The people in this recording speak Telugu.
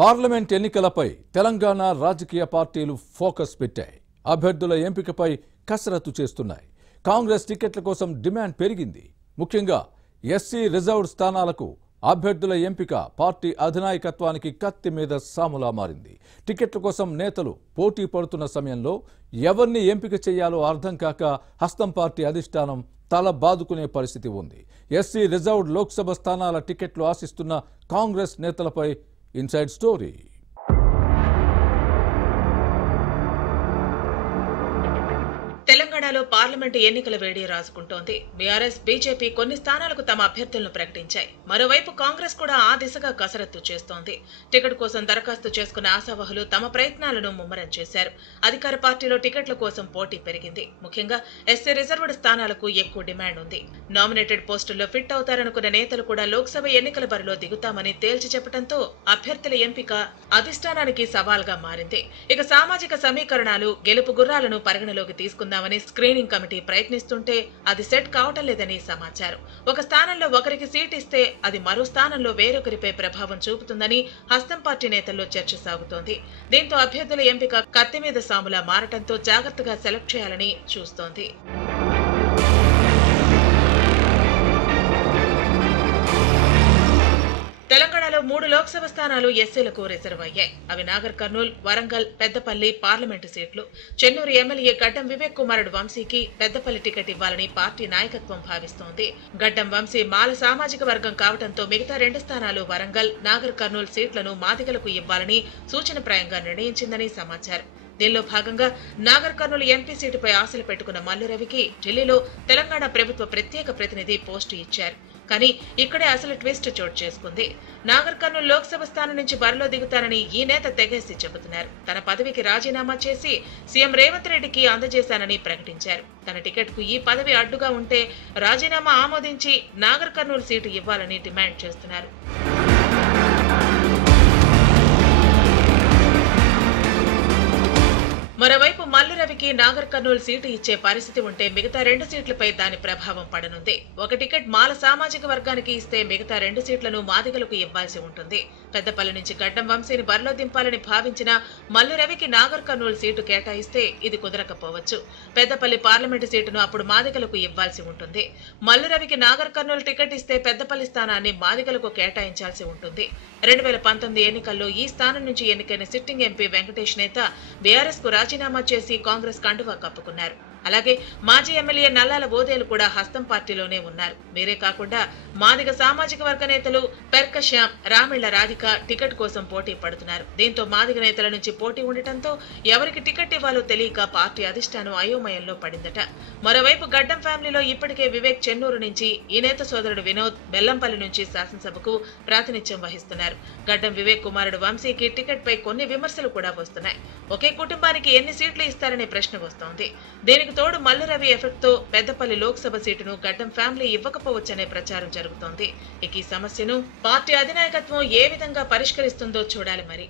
పార్లమెంట్ ఎన్నికలపై తెలంగాణ రాజకీయ పార్టీలు ఫోకస్ పెట్టాయి. అభ్యర్థుల ఎంపికపై కసరత్తు చేస్తున్నాయి. కాంగ్రెస్ టికెట్ల కోసం డిమాండ్ పెరిగింది. ముఖ్యంగా ఎస్సీ రిజర్వ్డ్ స్థానాలకు అభ్యర్థుల ఎంపిక పార్టీ అధినాయకత్వానికి కత్తి మీద సాములా మారింది. టికెట్ల కోసం నేతలు పోటీ పడుతున్న సమయంలో ఎవరిని ఎంపిక చేయాలో అర్థం కాక హస్తం పార్టీ అధిష్టానం తల బాదుకునే పరిస్థితి ఉంది. ఎస్సీ రిజర్వ్డ్ లోక్సభ స్థానాల టికెట్లు ఆశిస్తున్న కాంగ్రెస్ నేతలపై ఇన్సైడ్ స్టోరీ. తెలంగాణలో పార్లమెంటు ఎన్నికల వేడి రాజుకుంటోంది. బీఆర్ఎస్, బీజేపీ కొన్ని స్థానాలకు తమ అభ్యర్థులను ప్రకటించాయి. మరోవైపు కాంగ్రెస్ కూడా ఆ దిశగా కసరత్తు చేస్తోంది. టికెట్ కోసం దరఖాస్తు చేసుకున్న ఆశావహులు తమ ప్రయత్నాలను ముమ్మరం చేశారు. అధికార పార్టీలో టికెట్ల కోసం పోటీ పెరిగింది. ముఖ్యంగా ఎస్సీ రిజర్వ్డ్ స్థానాలకు ఎక్కువ డిమాండ్ ఉంది. నామినేటెడ్ పోస్టుల్లో ఫిట్ అవుతారనుకున్న నేతలు కూడా లోక్సభ ఎన్నికల బరిలో దిగుతామని తేల్చి చెప్పడంతో అభ్యర్థుల ఎంపిక అధిష్టానానికి సవాల్గా మారింది. ఇక సామాజిక సమీకరణాలు, గెలుపు గుర్రాలను పరిగణలోకి తీసుకుందాం స్క్రీనింగ్ కమిటీ ప్రయత్నిస్తుంటే అది సెట్ కావటం లేదని సమాచారం. ఒక స్థానంలో ఒకరికి సీట్ ఇస్తే అది మరో స్థానంలో వేరొకరిపై ప్రభావం చూపుతుందని హస్తం పార్టీ నేతల్లో చర్చ సాగుతోంది. దీంతో అభ్యర్థుల ఎంపిక కత్తి మీద సాములా మారటంతో జాగ్రత్తగా సెలెక్ట్ చేయాలని చూస్తోంది. తెలంగాణలో 3 లోక్సభ స్థానాలు ఎస్సీలకు రిజర్వ్ అయ్యాయి. అవి నాగర్ కర్నూల్, వరంగల్, పెద్దపల్లి పార్లమెంటు సీట్లు. చెన్నూరు ఎమ్మెల్యే గడ్డం వివేక్ కుమారుడు వంశీకి పెద్దపల్లి టికెట్ ఇవ్వాలని పార్టీ నాయకత్వం భావిస్తోంది. గడ్డం వంశీ మాల సామాజిక వర్గం కావడంతో మిగతా 2 స్థానాలు వరంగల్, నాగర్ కర్నూల్ సీట్లను మాదిగలకు ఇవ్వాలని సూచనప్రాయంగా నిర్ణయించిందని సమాచారం. దీనిలో భాగంగా నాగర్ కర్నూలు ఎంపీ సీటుపై ఆశలు పెట్టుకున్న మల్లు రవికి ఢిల్లీలో తెలంగాణ ప్రభుత్వ ప్రత్యేక ప్రతినిధి పోస్టు ఇచ్చారు. కానీ ఇక్కడే అసలు ట్విస్ట్ చోటు చేసుకుంది. నాగర్ కర్నూలు లోక్సభ స్థానం నుంచి బరిలో దిగుతానని ఈ నేత తెగేసి చెబుతున్నారు. తన పదవికి రాజీనామా చేసి సీఎం రేవంత్ రెడ్డికి అందజేశానని ప్రకటించారు. తన టికెట్ కు ఈ పదవి అడ్డుగా ఉంటే రాజీనామా ఆమోదించి నాగర్ కర్నూలు సీటు ఇవ్వాలని డిమాండ్ చేస్తున్నారు. మరోవైపు మల్లు రవికి నాగర్ కర్నూలు సీటు ఇచ్చే పరిస్థితి ఉంటే మిగతా 2 సీట్లపై దాని ప్రభావం పడనుంది. ఒక టికెట్ మాల సామాజిక వర్గానికి ఇస్తే మిగతా 2 సీట్లను మాదిగలకు ఇవ్వాల్సి ఉంటుంది. పెద్దపల్లి నుంచి గడ్డం వంశీని బరిలో దింపాలని భావించిన మల్లు రవికి నాగర్ కర్నూలు సీటు కేటాయిస్తే ఇది కుదరకపోవచ్చు. పెద్దపల్లి పార్లమెంటు సీటును అప్పుడు మాదిగలకు ఇవ్వాల్సి ఉంటుంది. మల్లు రవికి నాగర్ కర్నూలు టికెట్ ఇస్తే పెద్దపల్లి స్థానాన్ని మాదిగలకు కేటాయించాల్సి ఉంటుంది. 2019 ఎన్నికల్లో ఈ స్థానం నుంచి ఎన్నికైన సిట్టింగ్ ఎంపీ వెంకటేష్ నేత బీఆర్ఎస్ కు రాజీనామా చేసి కాంగ్రెస్ కండువా కప్పుకున్నారు. అలాగే మాజీ ఎమ్మెల్యే నల్లాల ఓదేలు కూడా హస్తం పార్టీలోనే ఉన్నారు. వీరే కాకుండా మాదిగ సామాజిక వర్గ నేతలు పెర్క శ్యామ్, రామిళ్ల రాధిక టికెట్ కోసం పోటీ పడుతున్నారు. దీంతో మాదిగ నేతల నుంచి పోటీ ఉండటంతో ఎవరికి టికెట్ ఇవ్వాలో తెలియక పార్టీ అధిష్టానం అయోమయంలో పడిందట. మరోవైపు గడ్డం ఫ్యామిలీలో ఇప్పటికే వివేక్ చెన్నూరు నుంచి, ఈ నేత సోదరుడు వినోద్ బెల్లంపల్లి నుంచి శాసనసభకు ప్రాతినిధ్యం వహిస్తున్నారు. గడ్డం వివేక్ కుమారుడు వంశీకి టికెట్ పై కొన్ని విమర్శలు కూడా వస్తున్నాయి. ఒకే కుటుంబానికి ఎన్ని సీట్లు ఇస్తారనే ప్రశ్న వస్తోంది. దీనికి తోడు మల్లు రవి ఎఫెక్ట్ తో పెద్దపల్లి లోక్సభ సీటును గడ్డం ఫ్యామిలీ ఇవ్వకపోవచ్చనే ప్రచారం జరుగుతోంది. ఇక ఈ సమస్యను పార్టీ అధినాయకత్వం ఏ విధంగా పరిష్కరిస్తుందో చూడాలి మరి.